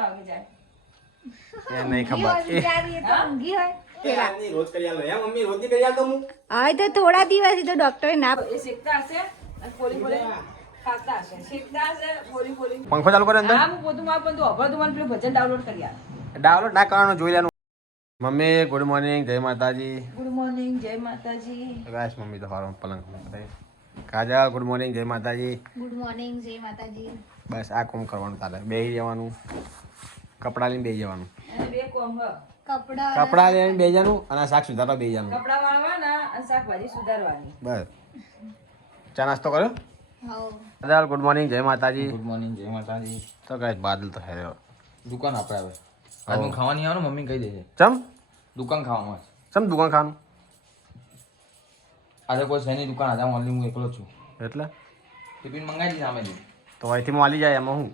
વાગે જાય એ નહીં ખબર રોજ કરી આલો એમ મમ્મી રોજ કરી આલો હું હા તો થોડા દિવસ તો ડોક્ટરે ના એ શેકતા હશે અને ફોલી ફોલી ખાતા હશે શેકતા હશે ફોલી ફોલી પંખો ચાલુ કરે અંદર હા હું પોતું માં પણ તું અભર તું મને પેલું ભજન ડાઉનલોડ કરી આપ ડાઉનલોડ ના કરવાનું જોઈ લેવાનું મમ્મી ગુડ મોર્નિંગ જય માતાજી ગુડ મોર્નિંગ જય માતાજી ગાઈસ મમ્મી તો હારો પલંગ કાજલ ગુડ મોર્નિંગ જય માતાજી ગુડ મોર્નિંગ જય માતાજી બસ આ કોમ કરવાનું તારે બેહી જવાનું કપડાં લઈને બેહી જવાનું અને બે કોમ હ કપડાં લઈને બેહી જવાનું અને શાક સુધારવા બેહી જવાનું કપડા વાળવાના અને શાકભાજી સુધારવાની બસ ચા નાસ્તો કર્યો હાઉ કાજલ ગુડ મોર્નિંગ જય માતાજી ગુડ મોર્નિંગ જય માતાજી તો ગાઈસ બાદલ તો હેર્યો દુકાન આપણે આવે આજનું ખાવાની આવે ને મમ્મી કહી દેજે ચમ દુકાન ખાવામાં ચમ દુકાન ખાવાનું આજે કોઈ શેની દુકાન આજે ઓનલી હું એકલો છું એટલે ટિફિન મંગાવી દીધા અમે તો અહીંથી માલી જાય એમાં હું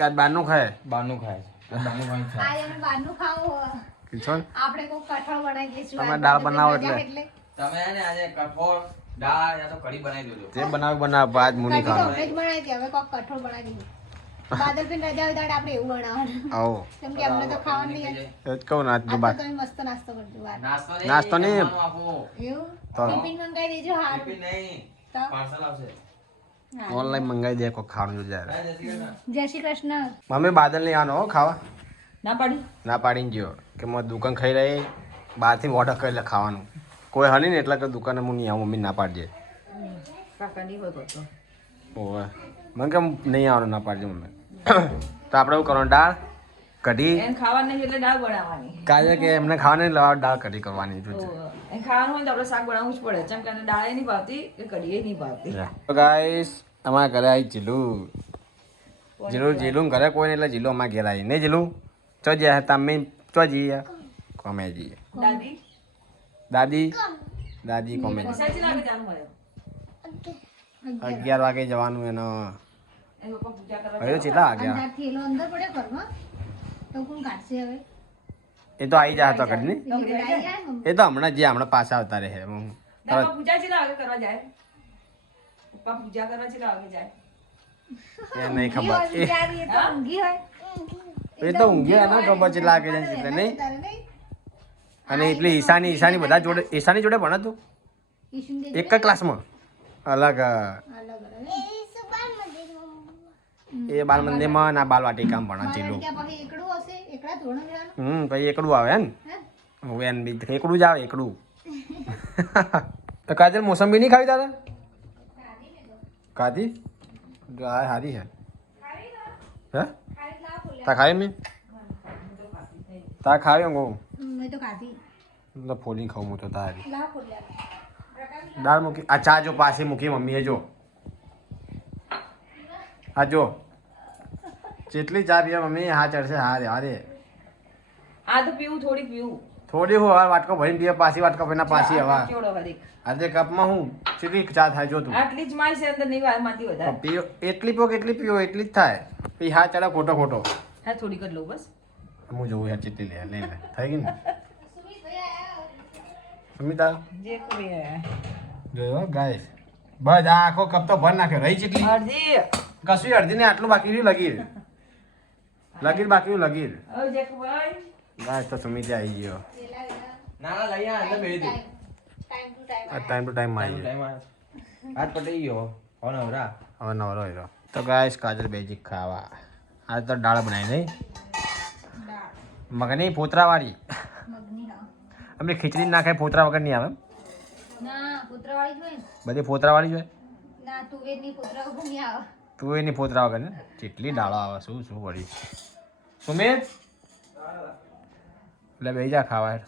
આજ બહારનું ખાય બહારનું ખાય છે બહારનું ખાઈ આ ખાય એને બહારનું ખાવું કિચન આપણે કોઈ કઠોળ બનાવી દઈશું તમે દાળ બનાવો એટલે તમે ને આજે કઠોળ દાળ યા તો કઢી બનાવી દેજો જે બનાવ આજ મુની ખાવાનું કઢી બનાવી હતી હવે કોઈ કઠોળ બનાવી દીધું બાદલ પીને રજા હોય ત્યારે આપણે એવું બનાવવાનું આવો કેમ કે અમને તો ખાવાનું નહીં એ જ કહું ના તો આ તો તમે મસ્ત નાસ્તો કરજો વાર નાસ્તો નહીં. જમવાનું આપો એવું તો. ટિફિન મંગાવી દેજો હારું ટિફિન નહીં તો પાર્સલ આવશે ઓનલાઈન મંગાવી દે કોઈ ખાવાનું જો જાય જય શ્રી કૃષ્ણ. જય શ્રી કૃષ્ણ મમ્મી બાદલ નહીં આનો હો ખાવા ના પાડી ના પાડીને ગયો કે મારે દુકાન ખાઈ રહી બહારથી ઓર્ડર કરી લે ખાવાનું કોઈ હની ને એટલે કે દુકાને હું નહીં આવું મમ્મી ના પાડજે કાકા નહીં હોય તો ઓવે મને કેમ નહીં આવવાનું ના પાડજે મમ્મી તો આપણે એવું કરવાનું દાળ કઢી એને ખાવાનું નહીં એટલે દાળ બનાવવાની કાજે કે એમને ખાવાની લાવ દાળ કઢી કરવાની જોજે એને ખાવાનું હોય તો આપણે શાક બનાવવું જ પડે જેમ કે એને દાળે નહીં ભાવતી કે કઢીએ નહીં ભાવતી તો ગાઈસ અમારા ઘરે આવી જીલું જીલું ઘરે કોઈ નહીં એટલે જીલું અમારા ઘેર આવી નહીં જીલું ચો જ્યાં તમે ચો જઈએ કોમે જઈએ દાદી દાદી દાદી કોમે જઈએ સાચી લાગે જાનું હોય 11 વાગે જવાનું એનો એ પપ્પા પૂજા કરવા હવે કેટલા વાગ્યા અંદર થેલો અંદર પડ્યો ઘરમાં તો કોણ કાઢશે હવે એ તો આવી જાય તો ઘડી ને આવી જાય મમ્મી. એ તો હમણાં જે હમણાં પાછા આવતા રહે હું પપ્પા પૂજા ચેલા વાગે કરવા જાય પપ્પા પૂજા કરવા ચેલા વાગે જાય એ નહીં ખબર ઊંઘી હોય બિચારી, એ તો ઊંઘી હોય એ તો ઊંઘ્યા ના ખબર છે લાગે છે એટલે નહીં તારે નહીં અને એટલે ઈશાની બધા જોડે ઈશાની જોડે ભણે તું ઈશુને એક જ ક્લાસમાં અલગ અલગ એ બાલ મંદિરમાં ના બાલ વાટિકામાં ભણે જીલું પછી એકડું હશે એકડા ધોરણ જવાનું પછી એકડું આવે ને હે હવે એને બી એકડું જ આવે એકડું તો કાજલ મોસંબી નહીં ખાવી તારે ખાધી આ સારી છે હે તા ખાવી મેં તા ખાવી હું મેં તો ખાધી તો ફોલી ખાઉં હું તો તારી લાવ પોલ્યા દાળ મૂકી આ ચા જો પાસે મૂકી મમ્મીએ જો હા જો જેટલી ચા પીવા મમ્મી હા ચડશે હા રે અરે આ તો પીવું થોડી પીવું થોડી હું હવે વાટકો ભરીને પીવે પાછી વાટકો ભરીને પાછી હવા કેવડો હરીક આજે કપમાં હું કેટલી ચા થાય જો તું આટલી જ મારી છે અંદર નહીં માંથી વધારે પીઓ એટલી પીવો કેટલી પીવો એટલી જ થાય પછી હા ચડે ખોટો ખોટો હા થોડીક જ લઉં બસ હું જોઉં યાર ચીટલી લે લે લે થઈ ગઈ ને સુમિતા જે કોઈ જોયો ગાઈસ બસ આ આખો કપ તો ભર નાખ્યો રહી ચીટલી અડધી કશું અડધી ને આટલું બાકી રહ્યું લગીર લગીર બાકી રહ્યું લગીર હવે જેકભાઈ ગાઈસ તો સુમિતા આવી ગયો ના ના લઈ આ અંદર બેહી દે ટાઈમ ટુ ટાઈમ આ ટાઈમ ટુ ટાઈમ આવી ગયો હાથ પટી ગયો કોણ હવરા હવે નવરો રહ્યો તો ગાઈસ કાજલ બેજી ખાવા આજ તો દાળ બનાવી નહીં મગની ફોતરાવાળી મગની હા અમે ખીચડી ના ખાય ફોતરા વગર નહીં આવે એમ? ના પુત્રવાળી જોઈએ ને બધી ફોતરાવાળી જોઈએ ના તુવેરની પુત્ર ભૂમિ આવે તું એની ફોતરા વગર ને કેટલી દાળો આવે શું શું વળી સુમિત એટલે બે જા ખાવા હેડ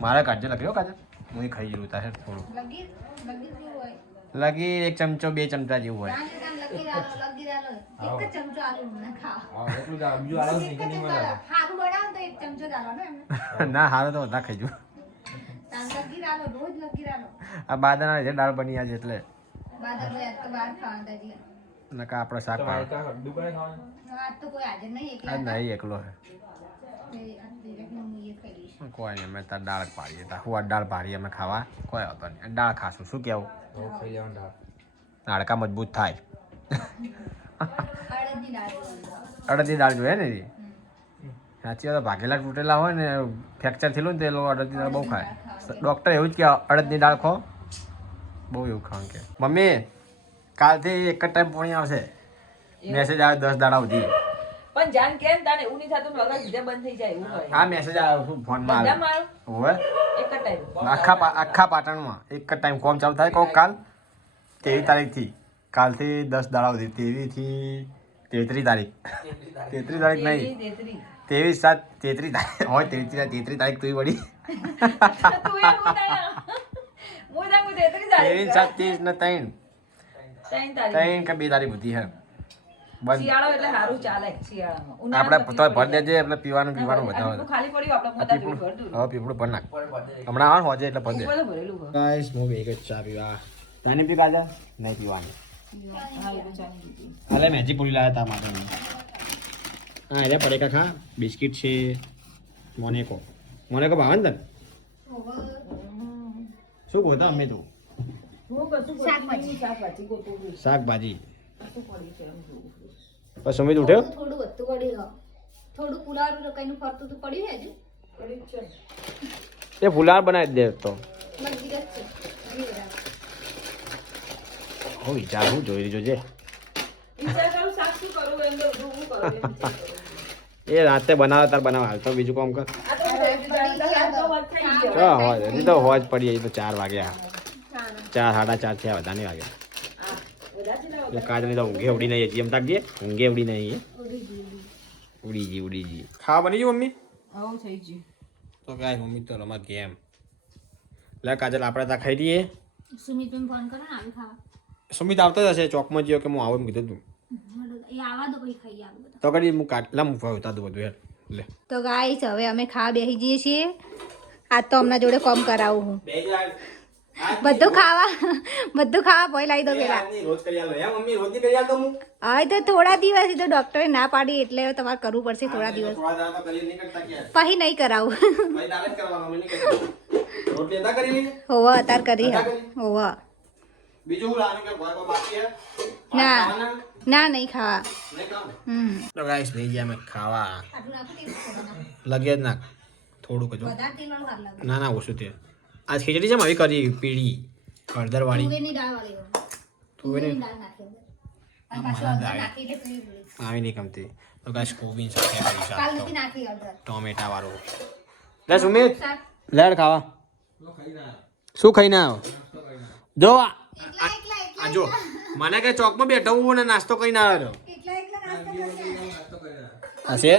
મારે કાજે લખ્યો કાજે હું એ ખાઈ જવું તારે થોડું લગી લગી જેવું હોય લગી એક ચમચો બે ચમચા જેવું હોય કામ લગી રાલો એક જ ચમચો આલુ મને ખાવ હા એટલું જ આ બીજું આલો નહીં કે નહીં મળે સારું બનાવો તો એક ચમચો દાલો ને એમને ના હારો તો બધા ખાઈ જવું તાન લગી રાલો રોજ લગી રાલો આ બાદાના જે દાળ બની આજે એટલે બાદા ભાઈ આજ તો બહાર ખાવા દાજી નકા આપણે શાક પાડ દુકાને ખાવાનું આજ તો કોઈ હાજર નહીં આ એકલા નહીં એકલો હે હું એ ખાઈ લઈશ કોઈ નહીં અમે તાર દાળ પાડીએ તા હું આ દાળ પાડીએ અમે ખાવા કોઈ આવતો નહીં દાળ ખાશું શું કહેવું ખાઈ જવાનું દાળ હાડકા મજબૂત થાય અડદની દાળ અડદની દાળ જોઈએ ને જી સાચી વાત ભાગેલા તૂટેલા હોય ને ફ્રેક્ચર થયેલું ને તે લોકો અડદની દાળ બહુ ખાય ડૉક્ટર એવું જ કે અડદની દાળ ખો બહુ એવું ખાવાનું કે મમ્મી કાલથી એક જ ટાઈમ પોણી આવશે મેસેજ આવે 10 દાડા સુધી પણ જાન કેમ તાને એવું નહીં થતું વગર બીજા બંધ થઈ જાય એવું હોય આ મેસેજ આવે શું ફોનમાં આવે હોવે એક જ ટાઈમ આખા પાટણમાં એક જ ટાઈમ કોમ ચાલુ થાય કોક કાલ 23 તારીખથી કાલથી 10 દાડા સુધી 23 થી 33 તારીખ 33 તારીખ નહીં 23/7 33 તારીખ હોય 33 તારીખ તું વળી 23/7 ને 3 કે 2 તારીખ હતી હે બંધ શિયાળો એટલે સારું ચાલે શિયાળામાં આપણે તો ભર દેજે એટલે પીવાનું વધારે ખાલી પડ્યું આપણે મોટા પીવું ભર દઉં હવે પીપળું ભર નાખ હમણાં આવ હોજે એટલે ભર દે બધું ભરેલું હોય ગાઈસ હું એક જ ચા પીવા તને પી કાજા નહીં પીવાની હા એ તો ચાલી દીધી અલે મેજી પૂરી લાયા તા માટે હા એટલે પડીકા ખા બિસ્કિટ છે મોનેકો ભાવે ને તને શું ગોતા અમે તું હું કશું શાકભાજી. શાકભાજી ગોતું શાકભાજી શું પડી છે એમ જોઉં. પછી સુમિત ઉઠ્યો થોડું વધતું પડી રહ્યો થોડું પુલાવ કઈનું ફરતું તું પડ્યું હે હજુ પડી જ છે ને. એ ફુલાર બનાવી દે તો મરજી જ છે હો વિચાર હું જોઈ રહ્યો છે વિચાર કરું શાક શું કરું એમ તો હું કરું એમ વિચાર કરું. એ રાતે બનાવે તાર બનાવે હાલ તો બીજું કામ કર આ તો આ તો વાત થઈ ગયો. હા હોય હજી તો હોજ પડી એ તો 4 વાગ્યા 4 સાડા 4 થયા બધા નહીં વાગ્યા હા, બધા છે ને એટલે કાજની તો ઊંઘે ઉડી નહીં હજી એમ તાકજે ઊંઘે ઉડી નહીં ઉડી જી ખાવા બની ગયું મમ્મી આવું થઈ ગયું. તો ગાય મમ્મી તો રમત ગેમ લે કાજલ આપણે ત્યાં ખાઈ દઈએ સુમિત ફોન કરો ને આવી ખાવા સુમિત આવતો જ હશે ચોકમાં જ્યો કે હું આવું એમ કીધું તું એ આવા દો પછી ખાઈ આવે બધા તો કરી હું કાટલા મૂકવા ઉતા દઉં બધું યાર લે તો ગાઈસ હવે અમે ખાવા બેસી જઈએ છીએ આજ તો હમણાં જોડે કોમ કરાવું હું બધું ખાવા ભોય લાવી દો પેલા રોજ કરી આલો હે મમ્મી રોજ કરી આલ તો હું હવે તો થોડા દિવસ તો ડોક્ટરે ના પાડી એટલે તમારે કરવું પડશે થોડા દિવસ થોડા દાડા તો કરી નહીં કરતા ક્યાં પછી નહીં કરાવું ભાઈ દાલે જ કરવાનો મને નહીં કરવાનો રોટલી અદા કરી લીધી હોવા અત્યારે કરી હોવા બીજું હું લાવવાનું કે ઘર પર બાકી હે ના ના નહીં ખાવા નહીં ખાવ તો ગાઈસ લઈ ગયા મેં ખાવા લગે જ નાખ થોડુંક જ હો. ના ના ઓછું તે આજ ખીચડી છે આવી કરી પીળી હળદર વાળી તુવેરની આવી નહીં ગમતી તો ગાઈસ કોબી સાથે કરી શાક ટોમેટા વાળું લે સુમિત લેડ ખાવા શું ખાઈને આવ્યો જો આ જો મને કે ચોકમાં બેઠો હું ને નાસ્તો કરીને આવ્યો હશે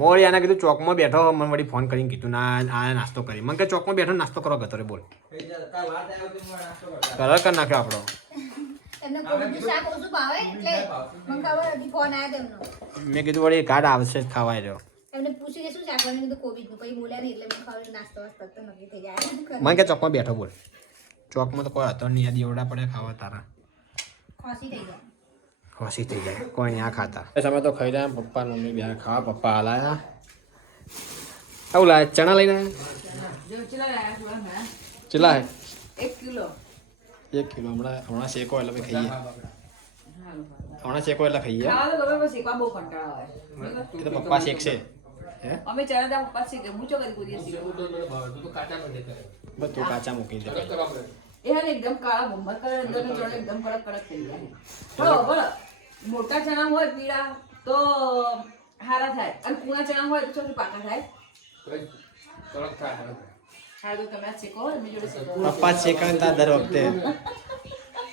મોડી આને કીધું ચોકમાં બેઠો મને વળી ફોન કરીને કીધું ના આ નાસ્તો કરી મને કે ચોકમાં બેઠો નાસ્તો કરો ગતો રે બોલ કલર કરી નાખ્યો આપણો મેં કીધું વળી કાર્ડ આવશે જ ખાવાય રહ્યો એમને પૂછ્યું કે શું શાક બનાવ્યું તો કોબીજ નું પછી બોલ્યા નહીં એટલે મેં ખાવા નાસ્તો વાસ્તો તો નક્કી થઈ જાય મને કે ચોકમાં બેઠો બોલ ચોકમાં તો કોઈ હતો નહીં યાદ એવડા પડે ખાવા તારા ખોસી થઈ જાય ખુશી થઈ જાય કોઈ નહીં આ ખાતા અમે તો ખાઈ રહ્યા પપ્પા મમ્મી બેન ખાવા પપ્પા હાલાયા આવું લાય ચણા લઈને જો ચલા લાયા થોડા મેં ચલા હે 1 કિલો 1 કિલો હમણાં શેકો એટલે પછી ખાઈએ હમણાં શેકો એટલે ખાઈએ ખાવા તો ગમે શેકવા બહુ કંટાળા આવે એ તો પપ્પા શેકશે હે અમે ચણા દા પપ્પા શેકે હું ચો કરી કોઈ શેકું બધું કાચા મૂકી દે એ હાલ એકદમ કાળા ભમર કરે અંદરનો ચણા એકદમ કડક થઈ જાય હા બોલો મોટા ચણા હોય પીળા તો હારા થાય અને કુણા ચણા હોય તો ચોથી પાકા થાય હા તો તમે શેકો એમની જોડે શેકો પપ્પા જ શેકા ને તાર દર વખતે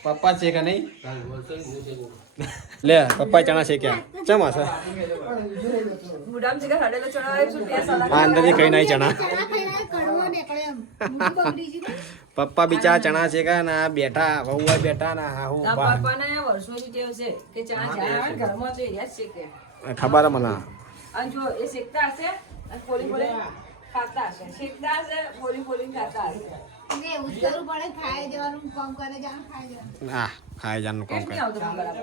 પપ્પા જ શેકા નહીં લે પપ્પા ચણા શેક્યા ચમ હશે મુડામ જગ્યા હાડેલો ચણા આવે શું ત્યાં સલાડ આ અંદરથી કઈ નહીં ચણા ચણા ખાઈને કડવો નીકળે એમ મોઢું બગડી ગયું પપ્પા બિચારા ચણા શેકા ને આ બેઠા વહુ બેઠા ને આ હું તા પાપાના આ વર્ષોથી ટેવ છે કે ચણા જ્યારે આવે ને ઘરમાં તો એ જ શેકે ખબર હે મને અને જો એ શેકતા હશે અને ફોલી ખાતા હશે શેકતા હશે ફોલી ખાતા હશે ને એવું જ કરવું પડે ખાઈ જવાનું કામ કરે જવાનું ખાઈ જવાનું હા ખાઈ જાનનું કામ કેમ કરે નહીં આવતો પણ બરાબર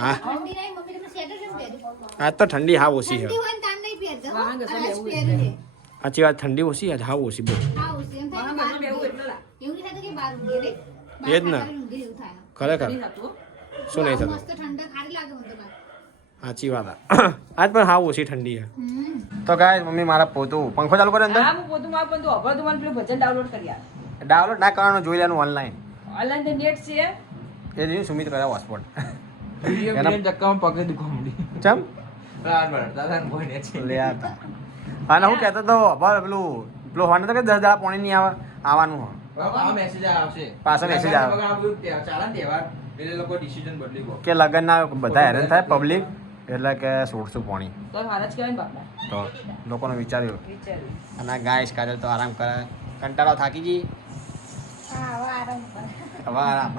હા ઠંડી નહીં મમ્મી તમે સ્વેટર કેમ પહેર્યું આ તો ઠંડી હાવ ઓછી છે ઠંડી હોય ને તાન નહીં પહેરતો હો. વાહન ઘસા અને બેવું પહેર્યું છે. સાચી વાત ઠંડી ઓછી છે હાવ ઓછી બહુ હા ઓછી. એમ થાય કે બહાર બેવું ઊંઘે. એટલે લા એવું નહીં થતું કે બહાર ઊંઘે રે. બહાર એ જ ને. ખાતા ઊંઘે એવું થાય. ખરેખર નહીં થતું શું નહીં બહાર થતું મસ્ત ઠંડક સારી લાગે મને તો બહાર. સાચી વાત આજ પણ હા ઓછી ઠંડી છે તો ગાય મમ્મી મારા પોતું પંખો ચાલુ કરે અંદર હા હું પોતું માં પણ તું અભર તું મને પેલું ભજન ડાઉનલોડ કરી આપ ડાઉનલોડ ના કરવાનું જોઈ લેવાનું ઓનલાઈન ઓનલાઈન તો નેટ છે એ જોઈને સુમિત કર્યા હોસ્પોટ વિડીયો એના- વિડીયો ચક્કામાં પગે દુખામડી ચમ રાત ભર દાદા ને કોઈ નથી લે હતા અને હું કહેતો તો ભાઈ પેલો હોવાનો તો કે 10 દાડા પાણી નહીં આવે આવવાનું હો આ મેસેજ આવશે પાછો message આવે. આ બધું ચાલે ને તહેવાર એટલે લોકો ડિસિઝન બદલી ગયો કે લગ્નના બધા હેરાન થાય પબ્લિક એટલે કે છોડશું પાણી તો હારા જ કહેવાય ને બાપા તો લોકોને વિચાર્યું વિચાર્યું અને ગાય કાજલ તો આરામ કરે કંટાળો થાકી જઈ હા હવે આરામ કર હવે આરામ